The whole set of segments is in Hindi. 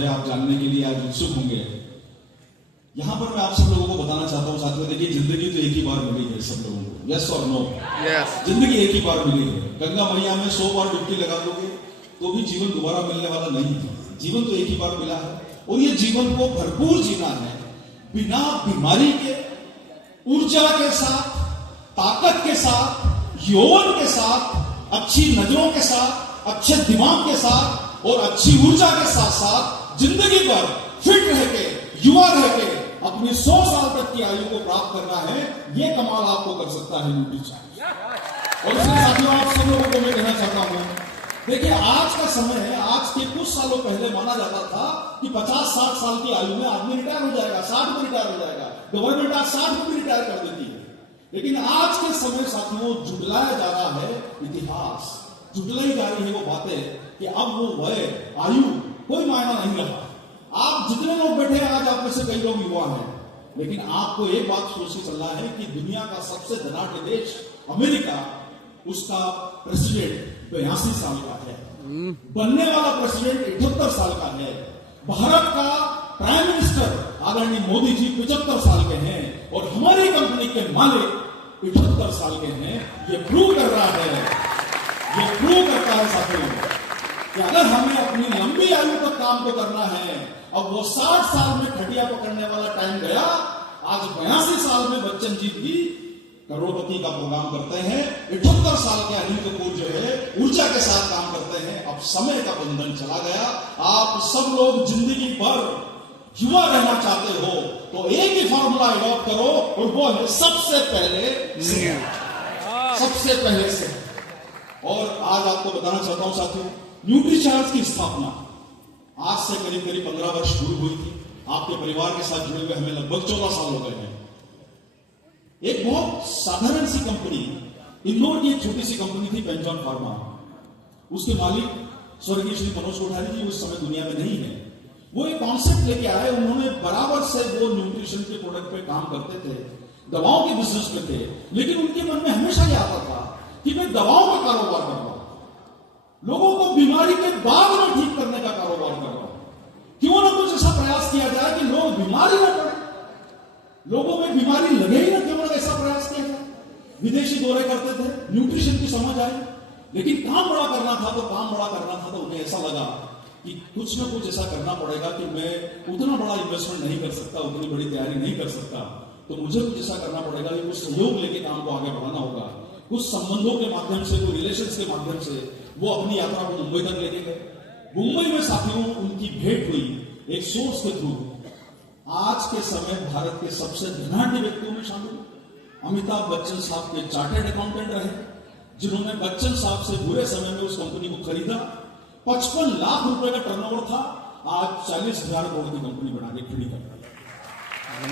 है आप जानने के लिए आज उत्सुक होंगे। यहां पर मैं आप सब लोगों को बताना चाहता हूं साथियों, देखिए जिंदगी तो एक ही बार मिली है सब लोगों को, यस और नो? यस। जिंदगी एक ही बार मिली है। गंगा मैया में 100 बार डुबकी लगा दोगे तो भी जीवन दोबारा मिलने वाला नहीं है। जीवन तो एक ही बार मिला है और ये जीवन को भरपूर जीना है, बिना बीमारी के, ऊर्जा के साथ, ताकत के साथ, यौवन के साथ, अच्छी नजरों के साथ, अच्छे दिमाग के साथ और अच्छी ऊर्जा के साथ साथ जिंदगी भर फिट रह के, युवा रह के अपनी 100 साल तक की आयु को प्राप्त करना है। ये कमाल आपको कर सकता है न्यूट्रीचार्ज। और इसलिए साथियों आप सब लोगों को मैं कहना चाहता हूं, देखिए आज का समय है, आज के कुछ सालों पहले माना जाता था कि 50-60 साल की आयु में आदमी रिटायर हो जाएगा, 60 में रिटायर हो जाएगा। गवर्नमेंट आज 60 में भी रिटायर कर देती है। लेकिन आज के समय साथियों जुटलाया जा रहा है इतिहास, जुटलाई जा रही है वो बातें कि अब वो वय, आयु कोई मायना नहीं रहा। आप जितने लोग बैठे हैं आज आप में से कई लोग युवा हैं, लेकिन आपको एक बात सोच के चलना है कि दुनिया का सबसे धनाढ्य देश अमेरिका, उसका प्रेसिडेंट 82 साल का है, बनने वाला प्रेसिडेंट 78 साल का है, भारत का प्राइम मिनिस्टर आदरणीय मोदी जी 75 साल के हैं और हमारी कंपनी के मालिक 78 साल के हैं। ये प्रूव कर रहा है, ये प्रूव करता है साथियों कि अगर हमें अपनी लंबी आयु तक काम को करना है, अब वो 60 साल में खटिया पकड़ने वाला टाइम गया। आज 82 साल में बच्चन जी भी करोड़पति का प्रोग्राम करते हैं, 78 साल के अनिल कपूर जो है ऊर्जा के साथ काम करते हैं। अब समय का बंधन चला गया। आप सब लोग जिंदगी भर युवा रहना चाहते हो तो एक ही फॉर्मूला अडॉप्ट करो और वो है सबसे पहले से, सबसे पहले से। और आज आपको बताना चाहता हूं साथियों, न्यूट्रीचार्ज की स्थापना आज से करीब 15 वर्ष पूर्व हुई थी। आपके परिवार के साथ जुड़े हुए हमें लगभग 14 साल हो गए हैं। एक बहुत साधारण सी कंपनी, इंदौर की एक छोटी सी कंपनी थी पेंजॉन फार्मा। उसके मालिक स्वर्गीय श्री मनोज कोठारी जी उस समय दुनिया में नहीं है। वो एक कॉन्सेप्ट लेके आए, उन्होंने बराबर से वो न्यूट्रिशन के प्रोडक्ट पे काम करते थे, दवाओं के बिजनेस में थे, लेकिन उनके मन में हमेशा ये आता था कि मैं दवाओं का कारोबार कर रहा हूं, लोगों को बीमारी के बाद में ठीक करने का कारोबार कर रहा हूं। क्यों ना कुछ ऐसा प्रयास किया जाए कि लोग बीमारी न पड़े, लोगों में बीमारी लगे ही ना, क्यों ना ऐसा प्रयास किया जाए। विदेशी दौरे करते थे, न्यूट्रिशन की समझ आई, लेकिन काम बड़ा करना था तो उन्हें ऐसा लगा कि कुछ ना कुछ ऐसा करना पड़ेगा कि मैं उतना बड़ा इन्वेस्टमेंट नहीं कर सकता, उतनी बड़ी तैयारी नहीं कर सकता, तो मुझे कुछ ऐसा करना पड़ेगा कि कुछ सहयोग लेके काम को आगे बढ़ाना होगा। कुछ संबंधों के माध्यम से, कुछ रिलेशंस के माध्यम से वो अपनी यात्रा को मुंबई तक लेके गए। मुंबई में साथियों उनकी भेंट हुई एक सोर्स के थ्रू। आज के समय भारत के सबसे धनाढ्य व्यक्तियों में शामिल अमिताभ बच्चन साहब के चार्टर्ड अकाउंटेंट रहे, जिन्होंने बच्चन साहब से बुरे समय में उस कंपनी को खरीदा। 55 लाख रुपए का टर्नओवर था, आज 40,000 करोड़ की कंपनी बना के खड़ी कर रही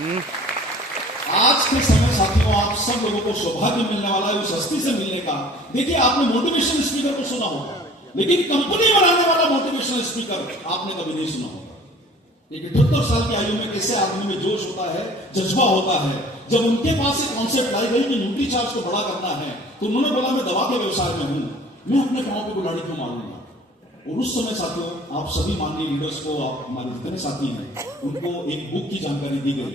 है। आज के समय साथियों आप सब लोगों को सौभाग्य मिलने वाला है उस हस्ती से मिलने का। देखिए आपने मोटिवेशनल स्पीकर को सुना होगा, लेकिन कंपनी बनाने वाला मोटिवेशनल स्पीकर आपने कभी नहीं सुना होगा। एक 78 साल की आयु में कैसे आदमी में जोश होता है, जज्बा होता है। जब उनके पास एक कॉन्सेप्ट लाई गई कि न्यूट्रीचार्ज को बड़ा करना है, तो उन्होंने बोला मैं दवा के व्यवसाय में हूं, मैं अपने गांव की बुलाड़ी को मारूंगा। और उस समय साथियों आप सभी माननीय लीडर्स को, आप हमारे जितने साथी हैं, उनको एक बुक की जानकारी दी गई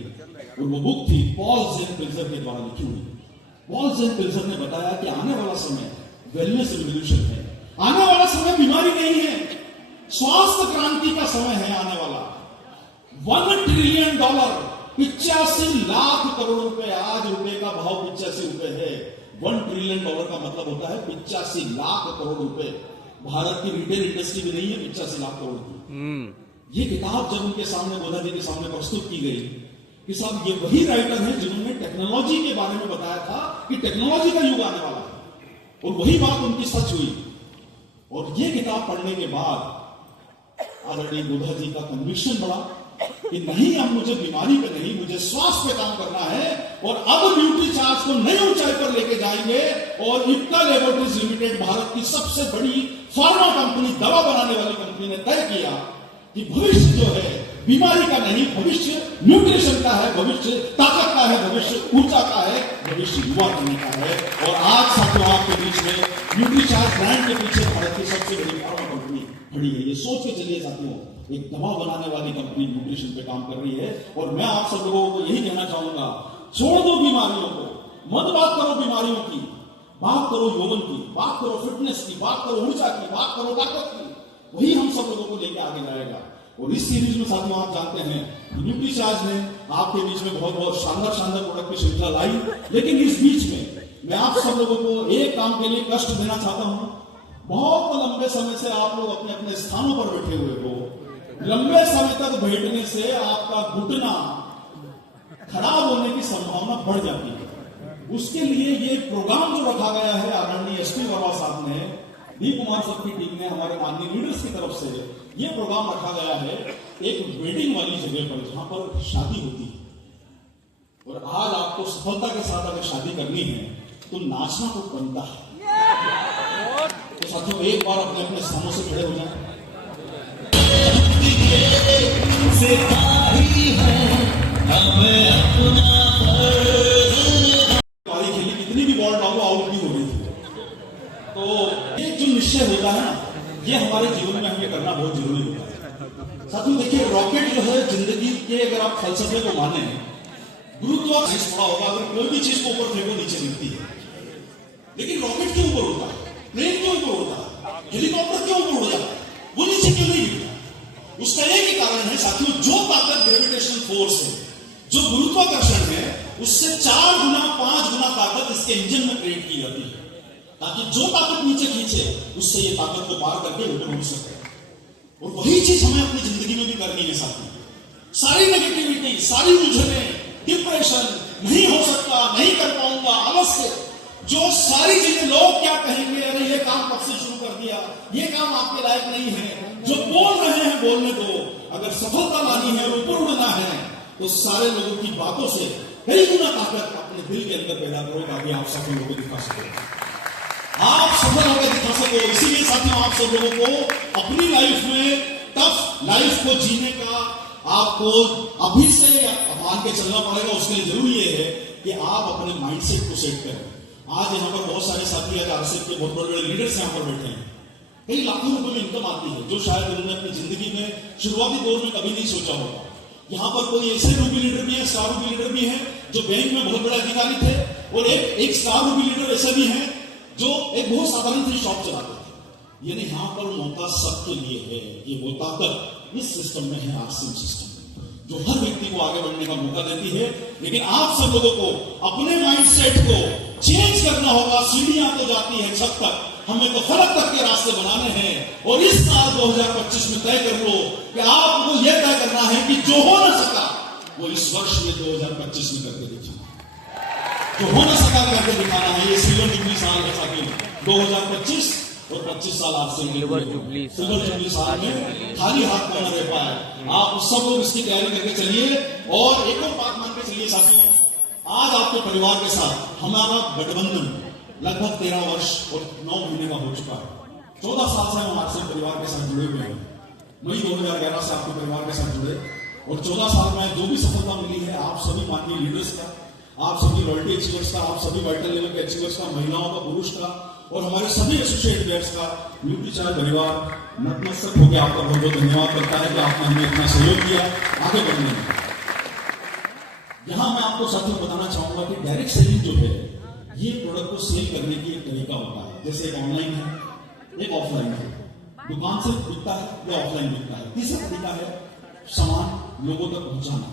और वो बुक थी पॉल जेन पिल्जर के द्वारा लिखी हुई। पॉल जेन पिल्जर ने बताया कि आने वाला समय वेलनेस रिवॉल्यूशन है, आने वाला समय बीमारी नहीं है, स्वास्थ्य क्रांति का समय है आने वाला। $1 ट्रिलियन, 85 लाख करोड़ रुपए, आज रुपए का भाव 85 रुपए है। $1 ट्रिलियन का मतलब होता है 85 लाख करोड़ रुपए। भारत की रिटेल इंडस्ट्री भी नहीं है 85 लाख करोड़ की। ये किताब जब उनके सामने, गोधा जी के सामने प्रस्तुत की गई कि साहब ये वही राइटर हैं जिन्होंने टेक्नोलॉजी के बारे में बताया था कि टेक्नोलॉजी का युग आने वाला है, और वही बात उनकी सच हुई। और ये किताब पढ़ने के बाद आदरणीय गोधा जी का कन्विक्शन बढ़ा कि नहीं, अब मुझे बीमारी पे नहीं, मुझे स्वास्थ्य पे काम करना है। और अब न्यूट्रीचार्ज को नई ऊंचाई पर लेके जाएंगे। और इप्का लैबोरेटरीज लिमिटेड, भारत की सबसे बड़ी फार्मा कंपनी, दवा बनाने वाली कंपनी ने तय किया कि भविष्य जो है बीमारी का नहीं, भविष्य न्यूट्रिशन का है, भविष्य ताकत का है, भविष्य ऊर्जा का है, भविष्य युवा करने का है। और आज साथियों आपके बीच में न्यूट्रीचार्ज ब्रांड के पीछे भारत की सबसे बड़ी फार्मा कंपनी खड़ी है। ये सोच के चलिए साथियों, एक दवा बनाने वाली कंपनी न्यूट्रिशन पे काम कर रही है। और मैं आप सब लोगों को यही कहना चाहूंगा, छोड़ दो बीमारियों को, मत बात करो बीमारियों की, बात करो यौवन की, बात करो फिटनेस की, बात करो ऊर्जा की, बात करो ताकत की। वही हम सब लोगों को लेकर आगे जाएगा। और इस सीरीज में साथियों आप जानते हैं न्यूट्रीचार्ज ने आपके बीच में बहुत बहुत शानदार शानदार प्रोडक्ट की श्रृंखला लाई। लेकिन इस बीच में मैं आप सब लोगों को एक काम के लिए कष्ट देना चाहता हूं। बहुत लंबे समय से आप लोग अपने अपने स्थानों पर बैठे हुए हो, लंबे समय तक बैठने से आपका घुटना खराब होने की संभावना बढ़ जाती है। उसके लिए ये प्रोग्राम जो रखा गया है आदरणीय एसपी वर्मा साहब ने, डी कुमार साहब की टीम ने, हमारे माननीय लीडर्स की तरफ से ये प्रोग्राम रखा गया है एक वेडिंग वाली जगह पर, जहां पर शादी होती है। और आज आपको सफलता के साथ अगर शादी करनी है तो नाचना तो बनता है। तो साथियों एक बार अपने अपने स्थानों से खड़े हो जाएं। पारी खेली, कितनी भी बॉल डालो आउट नहीं हो रही थी। तो ये जो निश्चय होता है ना, ये हमारे जीवन में हमें करना बहुत जरूरी होता है। साथियों देखिए, रॉकेट जो है जिंदगी के, अगर आप फलसफे को माने, गुरुत्वाकर्षण थोड़ा होगा, अगर कोई भी चीज को ऊपर फेंको नीचे गिरती है। लेकिन रॉकेट क्यों ऊपर उड़ता है, प्लेन क्यों ऊपर उड़ता है, हेलीकॉप्टर क्यों ऊपर उड़ जाता है, वो नीचे क्यों नहीं गिरता? उसका एक ही कारण है साथियों, जो ताकत ग्रेविटेशनल फोर्स है, जो गुरुत्वाकर्षण है, उससे 4 गुना 5 गुना ताकत इसके इंजन में क्रिएट की जाती है, ताकि जो ताकत नीचे खींचे उससे ये ताकत को पार करके ऊपर उड़ सके। और वही चीज हमें अपनी जिंदगी में भी करनी है साथियों। सारी नेगेटिविटी, सारी उलझने, डिप्रेशन, नहीं हो सकता, नहीं कर पाऊंगा, आलस्य, जो सारी चीजें, लोग क्या कहेंगे, अरे ये काम कब से शुरू कर दिया, ये काम आपके लायक नहीं है, जो बोल रहे हैं बोलने दो। अगर सफलता लानी है, ऊपर उड़ना है, तो सारे लोगों की बातों से कई गुना ताकत अपने दिल के अंदर पैदा करो, ताकि आप सफल होकर दिखा सको, आप सफल होकर दिखा सको। इसीलिए साथियों आप सब लोगों को अपनी लाइफ में टफ लाइफ को जीने का आपको अभी से मान के चलना पड़ेगा। उसके लिए जरूरी ये है कि आप अपने माइंडसेट को सेट करें। आज यहाँ पर बहुत सारे साथी, आज आरएसएफ के बहुत बड़े बड़े लीडर्स यहाँ पर बैठे हैं, कई लाखों रुपए में इनकम आती है, जो शायद उन्होंने अपनी जिंदगी में शुरुआती दौर में कभी नहीं सोचा होगा। यहाँ पर कोई ऐसे रूबी लीडर भी है, स्टार रूबी लीडर भी है, जो बैंक में बहुत बड़े अधिकारी थे, और एक स्टार रूबी लीडर ऐसे भी हैं जो एक बहुत साधारण सी शॉप चलाते थे। यानी यहाँ पर मौका सबके लिए है। ये वो ताकत इस सिस्टम में है, आरसीएम सिस्टम, जो हर व्यक्ति को आगे बढ़ने का मौका देती है। लेकिन आप सब लोगों को अपने माइंडसेट को चेंज करना होगा। सीढ़ियां तो जाती है छत तक, हमें तो फलक तक के रास्ते बनाने हैं। और इस साल 2025 में तय कर लो कि आपको यह तय करना है कि जो हो न सका वो इस वर्ष में 2025 में करके दिखाना, जो हो न सका करके दिखाना है। ये सिल्वर जुबली साल है साथियों, 2025 और 25 साल आपसे सिल्वर जुबली साल में खाली हाथ में न रह पाए। आप सब लोग इसकी तैयारी करके चलिए। और एक और बात मान के चलिए साथियों, आज आपके परिवार के साथ हमारा गठबंधन लगभग 13 वर्ष और 9 महीने का हो चुका है। 14 साल से हम आपसे परिवार के साथ जुड़े हुए हैं। मई 2011 से आपके परिवार के साथ जुड़े, और 14 साल में जो भी सफलता मिली है आप सभी माननीय लीडर्स का, आप सभी रॉयल्टी अचीवर्स का, आप सभी वाइटल लेवल के अचीवर्स का, महिलाओं का, पुरुष का, और हमारे सभी एसोसिएट प्लेयर्स का न्यूट्रीचार्ज परिवार नतमस्तक होकर आपका बहुत बहुत धन्यवाद करता है कि आपने हमें इतना सहयोग किया आगे बढ़ने में। यहां मैं आपको साथियों बताना चाहूंगा कि डायरेक्ट सेलिंग जो है, ये प्रोडक्ट को सेल करने की एक तरीका होता है। जैसे एक ऑनलाइन है, एक ऑफलाइन है, दुकान से बिकता है या ऑफलाइन बिकता है। तीसरा तरीका है सामान लोगों तक पहुंचाना,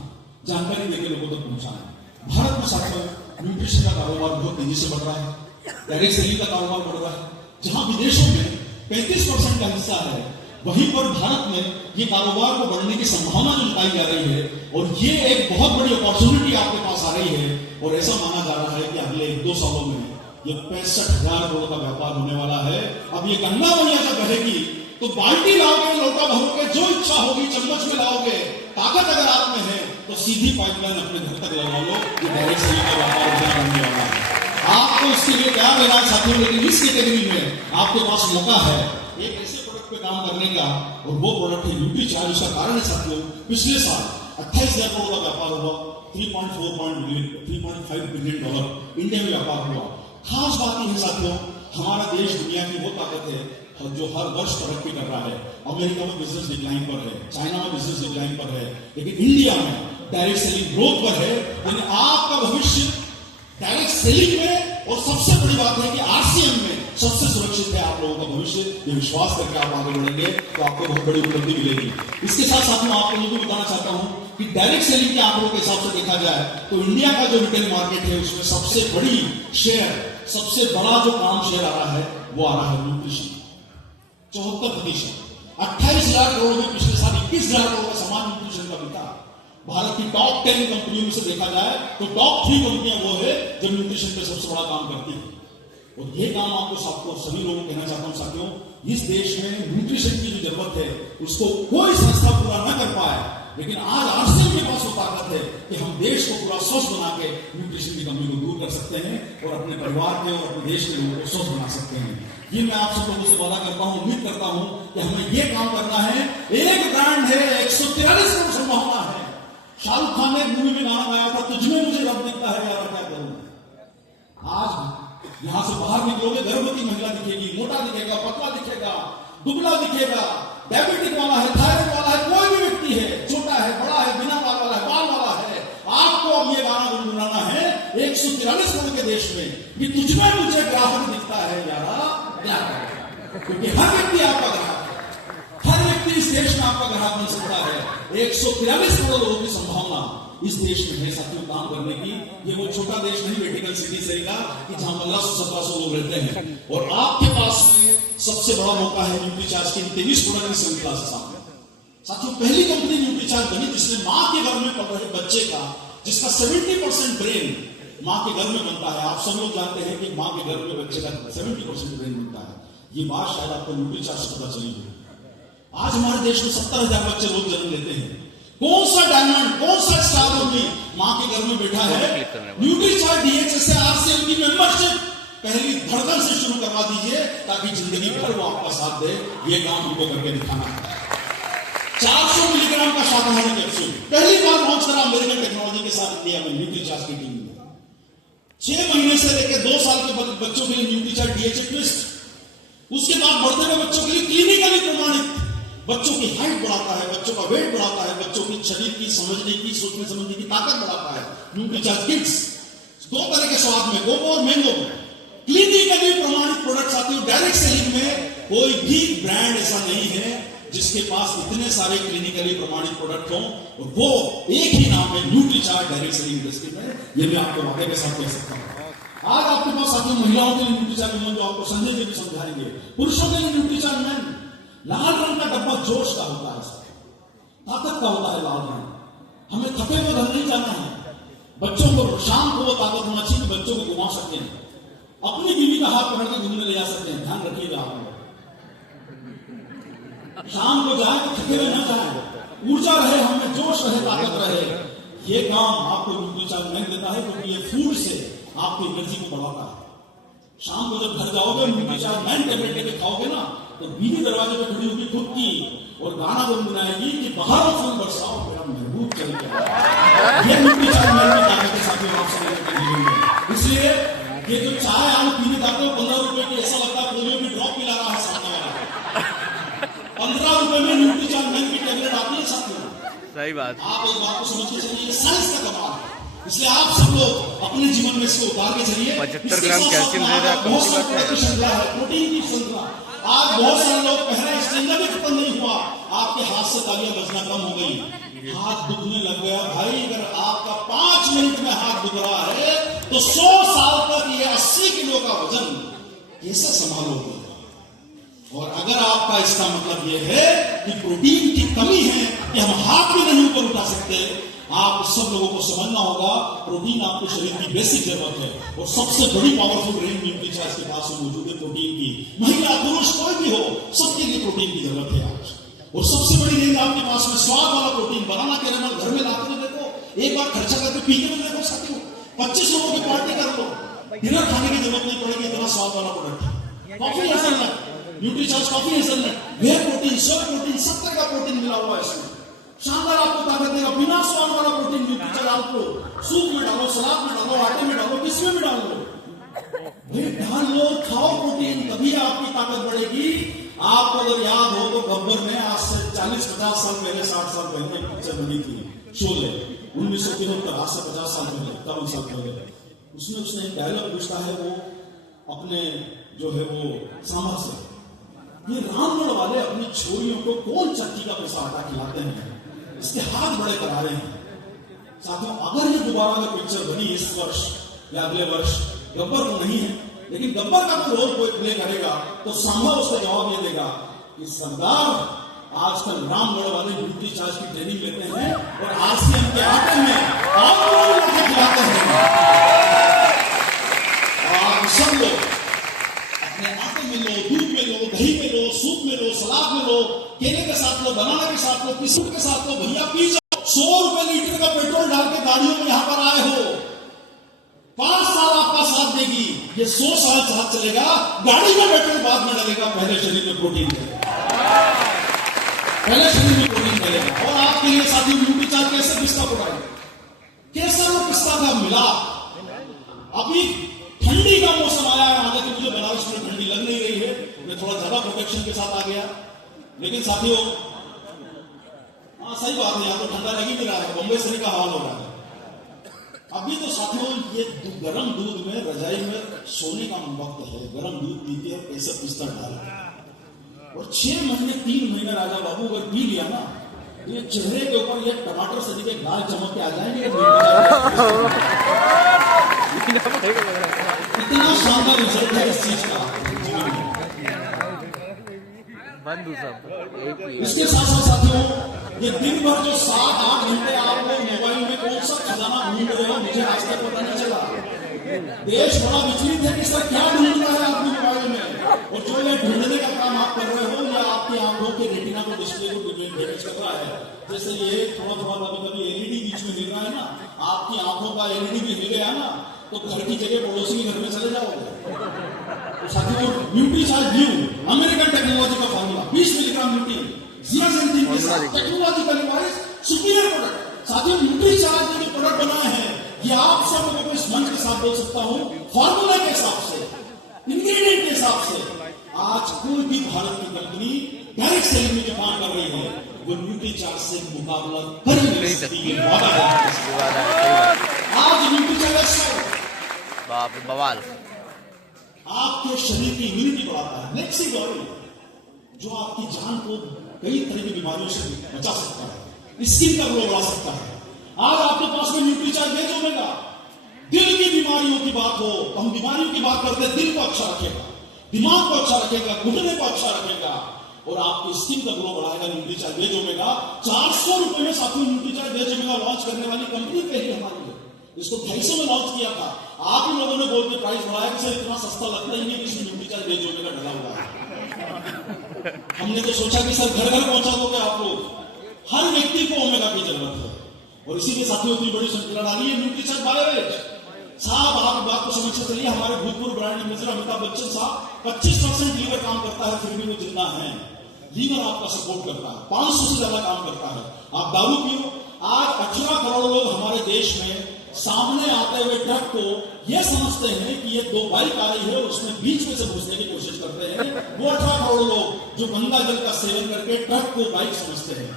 जानकारी देकर लोगों तक पहुंचाना। भारत में साथियों न्यूट्रिशन का कारोबार बहुत तेजी से बढ़ रहा है, डायरेक्ट सेलिंग का कारोबार बढ़ रहा है। जहां विदेशों में 35% का हिस्सा है, वहीं पर भारत में ये कारोबार को बढ़ने की संभावना जो बताई जा रही है, और ये एक बहुत बड़ी अपॉर्चुनिटी आपके पास आ रही है। और ऐसा माना जा रहा है कि अगले 1-2 सालों में ये 65,000 करोड़ का व्यापार होने वाला है। अब ये गंगा मैया जब बहेगी तो बाल्टी लाओगे, लोटा भरोगे, जो इच्छा होगी चम्मच में लाओगे। ताकत अगर आप में है तो सीधी पाइपलाइन अपने घर तक लगा लो। ये डायरेक्ट सेलिंग का व्यापार बनने वाला है। आपको इसके लिए क्या लेना साथियों, लेकिन इस कैटेगरी में आपके पास मौका है। एक ऐसे प्रोडक्ट पे काम करने का, और वो प्रोडक्ट है न्यूट्रीचार्ज। उसका कारण है साथियों, पिछले साल 28,000 करोड़ का व्यापार हुआ, 3.5 बिलियन डॉलर इंडिया में व्यापार हुआ। खास बात यह है साथियों, हमारा देश दुनिया की वो ताकत है जो हर वर्ष तरक्की कर रहा है। अमेरिका में बिजनेस डिक्लाइन पर है, चाइना में बिजनेस डिक्लाइन पर है, लेकिन इंडिया में डायरेक्ट सेलिंग ग्रोथ पर है। यानी आपका भविष्य डायरेक्ट सेलिंग में, और सबसे बड़ी बात है कि आरसीएम में सबसे सुरक्षित है आप लोगों का भविष्य। ये विश्वास करके आप आगे बढ़ेंगे तो आपको बहुत बड़ी उपलब्धि मिलेगी। इसके साथ साथ मैं आपको ये भी बताना चाहता हूं कि डायरेक्ट सेलिंग के आंकड़ों के हिसाब से देखा जाए तो इंडिया का जो रिटेल मार्केट है उसमें सबसे बड़ी शेयर, सबसे बड़ा जो काम शेयर आ रहा है वो आ रहा है न्यूट्रिशन, 74%। 28,000 करोड़ में पिछले साल 21,000 करोड़ का सामान न्यूट्रिशन का बिका। भारत की टॉप 10 कंपनियों में से देखा जाए तो टॉप 3 कंपनियां वो है जो न्यूट्रिशन पे सबसे बड़ा काम करती है। और ये काम आपको सबको सभी लोगों को कहना चाहता हूं साथियों, इस देश में न्यूट्रिशन की जो जरूरत है उसको कोई संस्था पूरा न कर पाए, लेकिन आज आरसीएम के पास वो ताकत है कि हम देश को पूरा स्वस्थ बना के न्यूट्रिशन की कमी को दूर कर सकते हैं और अपने परिवार के और अपने देश के लोगों को स्वस्थ बना सकते हैं। ये मैं आप सब लोगों से वादा करता हूं, उम्मीद करता हूं कि हमें ये काम करना है। एक ब्रांड है, 143 करोड़ संभावना है। शाहरुख खान ने एक मूवी में गाना गाया था, तुझमें मुझे रब दिखता है यार क्या करूं। आज यहां से बाहर निकलोगे, गर्भवती महिला दिखेगी, मोटा दिखेगा, पतला दिखेगा, दुबला दिखेगा, डायबिटिक वाला है, थायराइड वाला है, कोई भी व्यक्ति है, छोटा है, बड़ा है, बिना बाल वाला है, बाल वाला है, आपको अब ये गाना गुनगुनाना है 143 करोड़ के देश में कि तुझमें मुझे ग्राहक दिखता है यारा क्या करें। क्योंकि हर व्यक्ति आपका ग्राहक है, हर व्यक्ति इस देश में आपका ग्राहक बन सकता है। 143 करोड़ लोगों की संभावना इस देश में है साथियों काम करने की। ये वो छोटा देश नहीं वेटिकन सिटी से का कि जहां 1500-1700 लोग रहते हैं, और आपके पास में सबसे बड़ा मौका है न्यूट्रीचार्ज की 23 प्रोडक्ट की श्रृंखला से साथियों। पहली कंपनी न्यूट्रीचार्ज बनी जिसने मां के घर में पल रहे बच्चे का, जिसका 70% ब्रेन मां के घर में बनता है। आप सब लोग जानते हैं कि मां के घर में बच्चे का 70% ब्रेन बनता है। ये बात शायद आपको न्यूट्रीचार्ज से पता चली हो। आज हमारे देश में 70,000 बच्चे रोज जन्म लेते हैं। कौन सा डायमंड, कौन सा स्टार होगी मां के घर में बैठा है। न्यूट्रीचार्ज डीएचएस से आरसीएम की मेंबरशिप पहली धड़कन से शुरू करवा दीजिए ताकि जिंदगी भर वो आपका साथ दे। ये काम हमको करके दिखाना है। 400 मिलीग्राम का शाकाहारी कैप्सूल पहली बार लॉन्च करा अमेरिकन टेक्नोलॉजी के साथ इंडिया में न्यूट्रीचार्ज की टीम ने। 6 महीने से लेकर 2 साल के बच्चों के लिए न्यूट्रीचार्ज डीएचए ट्विस्ट, उसके बाद बढ़ते हुए बच्चों के लिए क्लिनिकली प्रमाणित, बच्चों की हाइट बढ़ाता है, बच्चों का वेट बढ़ाता है, बच्चों की शरीर की समझने की, सोचने समझने की ताकत बढ़ाता है। न्यूट्रीचार्ज किड्स 2 तरह के स्वाद में, कोको और मैंगो में, क्लिनिकली प्रमाणित प्रोडक्ट आते हैं। डायरेक्ट सेलिंग में कोई भी ब्रांड ऐसा नहीं है जिसके पास इतने सारे क्लिनिकली प्रमाणित प्रोडक्ट हों, और वो एक ही नाम है न्यूट्रीचार्ज डायरेक्ट सेलिंग इंडस्ट्री में। ये मैं आपको वादे के साथ कह सकता हूं। आज आपके पास साथियों महिलाओं के लिए न्यूट्रीचार्ज मिलेंगे, जो आपको संजय जी भी समझाएंगे। पुरुषों के लिए न्यूट्रीचार्ज मैन, लाल रंग का डब्बा जोश का होता है, ताकत का होता है लाल रंग। हमें थके हुए घर नहीं जाना है। बच्चों को शाम को वो ताकत होना चाहिए कि बच्चों को घुमा सकते हैं, अपनी बीवी का हाथ पकड़ के घूमने ले जा सकते हैं। ध्यान रखिएगा आप लोग, शाम को जाए तो थके हुए ना जाए, ऊर्जा रहे, हमें जोश रहे, ताकत रहे। ये काम आपको न्यूट्रीचार्ज मैन देता है क्योंकि ये फूड से आपकी एनर्जी को बढ़ाता है। शाम को जब घर जाओगे न्यूट्रीचार्ज मैन टेबलेट लेके खाओगे ना, तो बीवी दरवाजे पे खड़ी होगी खुद की और गाना गुनगुनाएगी कि बाहर फूल बरसाओ मेरा महबूब चल गया। ये न्यूट्रीचार्ज मैन की ताकत के साथ आप समझ के जीवन। इसलिए ये जो चाय आप पीने जाते हो 15 रुपए की, ऐसा लगता है पोलियो की ड्रॉप पिला रहा है सामने वाला। 15 रुपए में न्यूट्रीचार्ज मैन की टेबलेट आती है साथियों। सही बात। आप एक बात को समझ के चलिए, साइंस का कमाल है। इसलिए आप सब लोग अपने जीवन में इसको उतार के चलिए। 75 ग्राम कैल्शियम दे रहा है, प्रोटीन की श्रृंखला। आज बहुत सारे लोग कह रहे हैं स्ट्रेंजर भी खत्म नहीं हुआ, आपके हाथ से तालियां बजना कम हो गई, हाथ दुखने लग गया। भाई अगर आपका 5 मिनट में हाथ दुख रहा है तो 100 साल तक ये 80 किलो का वजन कैसे संभालोगे। और अगर आपका इसका मतलब ये है कि प्रोटीन की कमी है कि हम हाथ भी नहीं ऊपर उठा सकते, आप सब लोगों को समझना होगा प्रोटीन आपके शरीर की बेसिक जरूरत है। और सबसे बड़ी पावरफुल रेंज न्यूट्रीचार्ज के पास मौजूद है प्रोटीन की। महिला पुरुष कोई भी हो, सबके लिए प्रोटीन की जरूरत है आज। और सबसे बड़ी रेंज आपके पास में स्वाद वाला प्रोटीन बनाना के रहना, घर में लाते देखो, एक बार खर्चा करके पीने में देखो साथियों, 25 लोगों की पार्टी कर लो, डिनर खाने की जरूरत नहीं पड़ेगी, इतना स्वाद वाला प्रोडक्ट। कॉफी ऐसा न्यूट्रीचार्ज काफी हेजलनट, वे प्रोटीन, सोया प्रोटीन, 70 का प्रोटीन मिला हुआ है इसमें। शानदार आपको ताकत देगा, बिना स्वाद वाला प्रोटीन न्यूट्रीचार्ज आपको सूप में डालो, सलाद में डालो, आटे में डालो, किसमें भी डाल लो, डाल लो, खाओ प्रोटीन, तभी आपकी ताकत बढ़ेगी। आपको अगर याद हो तो गब्बर में आज से 40-50 साल पहले, 60 साल पहले पिक्चर बनी थी शोले, 1973, आज से 50 साल पहले, 51 साल पहले। उसमें उसने एक डायलॉग पूछता है, वो अपने जो है वो सामर से, ये रामगढ़ वाले अपनी छोरियों को कौन चक्की का पैसा आटा खिलाते हैं, इसके हाथ बड़े करारे हैं। साथियों, अगर ये दोबारा अगर पिक्चर बनी इस वर्ष या अगले वर्ष, गब्बर को नहीं है, लेकिन गब्बर का कोई रोल कोई प्ले करेगा तो सांबा उसका जवाब ये देगा कि सरदार, आजकल रामगढ़ वाले न्यूट्रीचार्ज की ट्रेनिंग लेते हैं और आरसीएम के आटे में आपको खिलाते हैं। और आप सब लोग अपने आटे में लो, दूध में लो, दही में लो, सूप में लो, सलाद में लो, केले के साथ लो, बनाना के साथ लो, बिस्कुट के साथ लो, भैया पी जाओ। 100 रुपए लीटर का पेट्रोल डाल के गाड़ियों में यहां पर आए हो, 5 साल आपका साथ देगी, ये 100 साल साथ चलेगा। गाड़ी में पेट्रोल बाद में डलेगा, पहले शरीर में प्रोटीन देगा, पहले शरीर में प्रोटीन देगा। और आपके लिए साथी न्यूट्रीचार्ज कैसे पिस्ता पड़ाएगा, कैसे वो पिस्ता का मिला। अभी ठंडी का मौसम आया है, हालांकि मुझे बनारस में ठंडी लग नहीं रही है, मैं थोड़ा ज्यादा प्रोटेक्शन के साथ आ गया, लेकिन साथियों हाँ सही बात है, यहाँ तो ठंडा लग ही नहीं रहा है, बम्बई शरीर का हाल हो रहा है। अभी तो साथियों ये गर्म दूध में रजाई में सोने का वक्त है, गर्म दूध पीते और कैसे पिस्ता डाल, और 6 महीने 3 महीने राजा बाबू अगर पी लिया ना, ये चेहरे के ऊपर ये टमाटर सदी के गाल चमक के आ जाएंगे। इतना शानदार रिजल्ट है इस चीज का। इसके साथ साथ साथियों, ये दिन भर जो 7-8 घंटे आप लोग मोबाइल में कौन सा खजाना ढूंढ रहे हो, मुझे आज तक पता नहीं चला। देश बड़ा विचलित है कि सर क्या ढूंढ रहा है आपके मोबाइल में, और जो ये ढूंढने का काम आप कर रहे हो, या आपकी आंखों के रेटिना को डिस्प्ले को डैमेज कर रहा है। जैसे ये थोड़ा कभी एलईडी बीच में हिल रहा है ना, आपकी आंखों का एलईडी भी हिल गया ना, तो घर की जगह पड़ोसी के घर में चले जाओगे। तो साथियों, न्यूट्रीचार्ज न्यू अमेरिकन टेक्नोलॉजी का फॉर्मूला, 20 मिलीग्राम न्यूट्री, जियासेंथिन के साथ टेक्नोलॉजिकल डिवाइस, सुपीरियर प्रोडक्ट। साथियों, न्यूट्रीचार्ज ने जो प्रोडक्ट बनाए हैं, ये आप सब लोगों को इस मंच के साथ बोल सकता हूं, फॉर्मूला के हिसाब से, इंग्रेडिएंट के हिसाब से, आज कोई भी भारत की कंपनी डायरेक्ट सेलिंग में जो काम कर रही है, वो न्यूट्रीचार्ज से मुकाबला कर नहीं सकती है। आज न्यूट्रीचार्ज बाप रे बवाल, आपके शरीर की इम्यूनिटी बढ़ाता है, नेक्सिक ऑयल जो आपकी जान को कई तरह की बीमारियों से बचा सकता है, स्किन का ग्लो बढ़ा सकता है। आज आपके पास में न्यूट्रीचार्ज है जो मिलेगा, दिल की बीमारियों की बात हो, हम बीमारियों की बात करते हैं, दिल को अच्छा रखेगा, दिमाग को अच्छा रखेगा, घुटने को अच्छा रखेगा, और आपकी स्किन का ग्लो बढ़ाएगा न्यूट्रीचार्ज वेज ओमेगा। 400 रुपए में साथियों न्यूट्रीचार्ज वेज ओमेगा लॉन्च करने वाली कंपनी पहले हमारी है, इसको 250 में लॉन्च किया था। आप ही लोगों ने बोल के प्राइस बढ़ाया कि सर इतना सस्ता लगता ही नहीं कि इसमें न्यूट्रीचार्ज वेज ओमेगा डला हुआ है। हमने तो सोचा कि सर घर घर पहुंचा दोगे आप लोग, हर व्यक्ति को ओमेगा की जरूरत है, और इसीलिए साथियों इतनी बड़ी संख्या डाली है न्यूट्रीचार्ज बायोवेज। साहब आप बात को समझ चलिए, हमारे भूतपूर्व ब्रांड एम्बेसडर अमिताभ बच्चन साहब 25% लीवर काम करता है, फिर भी वो जिंदा है। लीवर आपका सपोर्ट करता है, 500 से ज्यादा काम करता है। आप दारू पियो, आज 18 करोड़ लोग हमारे देश में सामने आते हुए ट्रक को यह समझते हैं कि ये 2 बाइक आ रही है और उसमें बीच में से घुसने की कोशिश करते हैं। वो 18 करोड़ लोग जो गंगा जल का सेवन करके ट्रक को बाइक समझते हैं।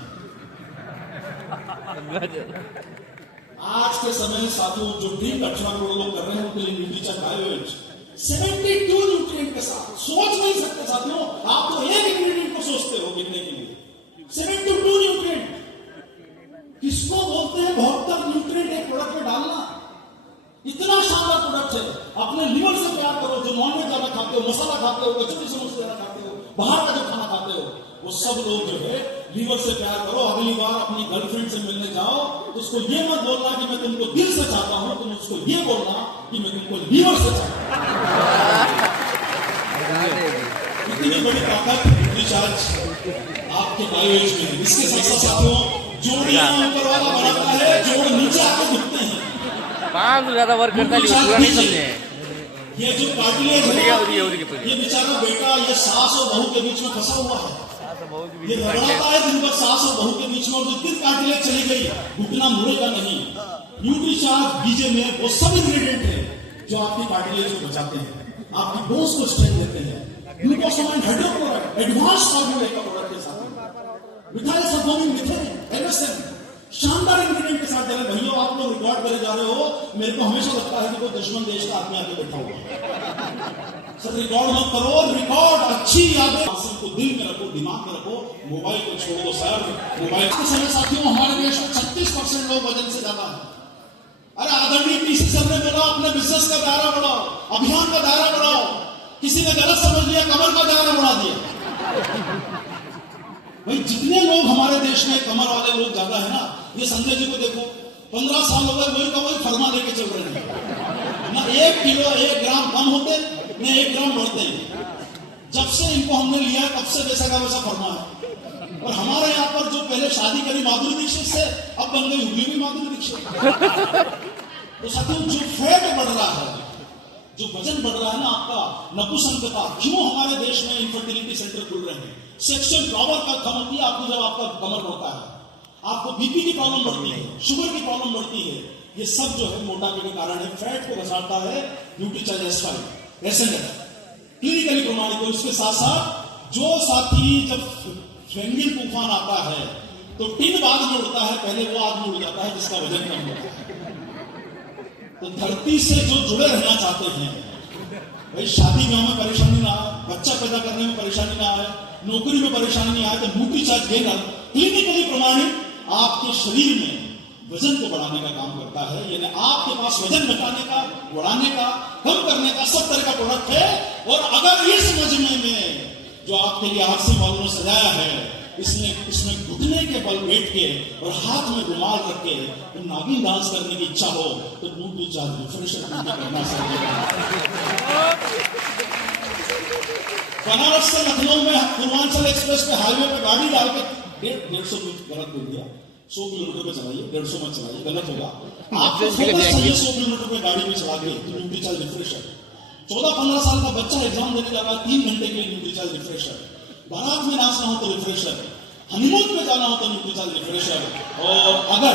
आज के समय साथियों, जो ड्रिंक 18 करोड़ लोग कर रहे हैं, उनके लिए न्यूट्रीचार्ज बायोवेज 72 न्यूट्रिएंट के साथ सोच नहीं सकते साथियों। आप तो एक इंग्रेडिएंट को सोचते हो गिनने के लिए, 72 न्यूट्रिएंट किसको बोलते हैं? 72 न्यूट्रिएंट एक प्रोडक्ट में डालना, इतना शानदार प्रोडक्ट है। अपने लीवर से प्यार करो, जो नॉनवेज ज्यादा खाते हो, मसाला खाते हो, कचौड़ी समोसे ज्यादा खाते हो, बाहर का जो खाना खाते हो, वो सब लोग जो है लीवर से प्यार करो। अगली बार अपनी गर्लफ्रेंड से मिलने जाओ तो उसको ये मत बोलना कि मैं तुमको दिल से चाहता हूं, तुम उसको ये बोलना कि मैं तुमको लीवर से चाहता हूं। इतनी बड़ी ताकत न्यूट्रीचार्ज आपके बायोवेज में है। इसके साथ साथ साथियों, जोड़ियां ऊपर वाला बनाता है, जोड़ नीचे आके घुटते हैं। 5 ज्यादा वर्क करता है, पूरा नहीं समझे। ये जो कार्टिलेज है ये बेचारा बेटा ये सास और बहू के बीच में फंसा हुआ है, ये रगड़ाता है दिन भर सास और बहू के बीच में, और जो दिन कार्टिलेज चली गई घुटना मुड़ेगा नहीं। न्यूट्रीचार्ज बीजे में वो सब इंग्रेडिएंट है जो आपकी कार्टिलेज को बचाते हैं, आपकी बोन्स को स्ट्रेंथ देते हैं। ग्लूकोसामाइन हाइड्रोक्लोराइड एडवांस फॉर्मूले का प्रोडक्ट के साथ मिथाइल सल्फोनिल मीथेन एमएसएम शानदार इंग्रेडिएंट के साथ दे रहे। भैया आप लोग रिकॉर्ड करे जा रहे हो, मेरे को हमेशा लगता है कि कोई दुश्मन देश का आदमी आके बैठा हुआ। सर रिकॉर्ड मत करो, रिकॉर्ड अच्छी यादें को दिल में रखो, दिमाग में रखो, मोबाइल को छोड़ दो सर। मोबाइल के समय साथियों हमारे देश में 36% लोग वजन से ज्यादा है। अरे आदरणीय पीसी सर ने बोला अपने बिजनेस का दायरा बढ़ाओ, अभियान का दायरा बढ़ाओ, किसी ने गलत समझ लिया, कमर का दायरा बढ़ा दिया। भाई जितने लोग हमारे देश में कमर वाले लोग ज्यादा है ना, ये संजय जी को देखो 15 साल हो गए वही का वही फरमा लेके चल रहे हैं, ना 1 किलो 1 ग्राम कम होते न 1 ग्राम बढ़ते हैं। जब से इनको हमने लिया तब से वैसा का वैसा फरमा है। और हमारे यहाँ पर जो पहले शादी करी माधुरी दीक्षित से, अब बन गई हुई भी माधुरी दीक्षित। तो साथियों जो फैट बढ़ रहा है, जो वजन बढ़ रहा है ना आपका, नपुंसकता, क्यों हमारे देश में इनफर्टिलिटी सेंटर खुल रहे हैं, सेक्सुअल ड्रॉवर का कम होती है आपको जब आपका कमर बढ़ता है, आपको बीपी की प्रॉब्लम बढ़ती है, शुगर की प्रॉब्लम बढ़ती है। ये सब जो है मोटापे के कारण है, फैट को घटाता है न्यूट्रीचार्ज S5 SNF क्लिनिकली प्रमाणित है। उसके साथ साथ जो साथी जब फ्रेंगिल तूफान आता है तो टिन बाद में उड़ता है, पहले वो आदमी उड़ जाता है जिसका वजन कम होता है। तो धरती से जो जुड़े रहना चाहते हैं, भाई शादी में हमें परेशानी ना आए, बच्चा पैदा करने में परेशानी ना आए, नौकरी में परेशानी नहीं आए, तो न्यूट्रीचार्ज गेनर क्लिनिकली प्रमाणित आपके शरीर में वजन को बढ़ाने का काम करता है। यानी आपके पास वजन घटाने का, बढ़ाने का, कम करने का सब तरह का प्रोडक्ट है। और अगर इस मजमे में जो आपके लिए आरसी वालों ने सजाया है, इसमें घुटने के बल बैठ के और हाथ में रुमाल रख के नागिन डांस करने की इच्छा हो तो न्यूट्रीचार्ज रिफ्रेशर करना चाहिए। बनारस से लखनऊ में पूर्वांचल एक्सप्रेस पे हाईवे पे गाड़ी डाल के 150 गलत बोल दिया, 100 किलोमीटर पे चलाइए, 150 मत चलाइए, गलत होगा। आपको फोकस चाहिए 100 किलोमीटर पे गाड़ी में चला के तो न्यूट्रीचार्ज रिफ्रेशर। 14-15 साल का बच्चा एग्जाम देने जा रहा है, 3 घंटे के लिए न्यूट्रीचार्ज रिफ्रेशर। बारात में नाचना हो तो रिफ्रेशर, हनीमून पे जाना हो तो न्यूट्रीचार्ज रिफ्रेशर। और अगर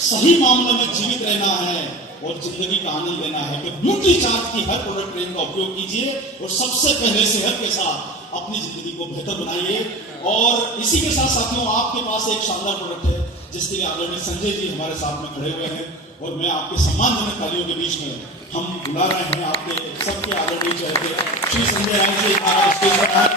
सही मामले में जीवित रहना है और जिंदगी का आनंद लेना है तो न्यूट्रीचार्ज की हर प्रोडक्ट रेंज का उपयोग कीजिए और सबसे पहले सेहत के साथ अपनी जिंदगी को बेहतर बनाइए। और इसी के साथ साथियों आपके पास एक शानदार प्रोडक्ट है जिसके लिए आदरणीय संजय जी हमारे साथ में खड़े हुए हैं और मैं आपके सम्मानजनक तालियों के बीच में हम बुला रहे हैं आपके सबके आदरणीय श्री संजय राय जी स्टेज पर।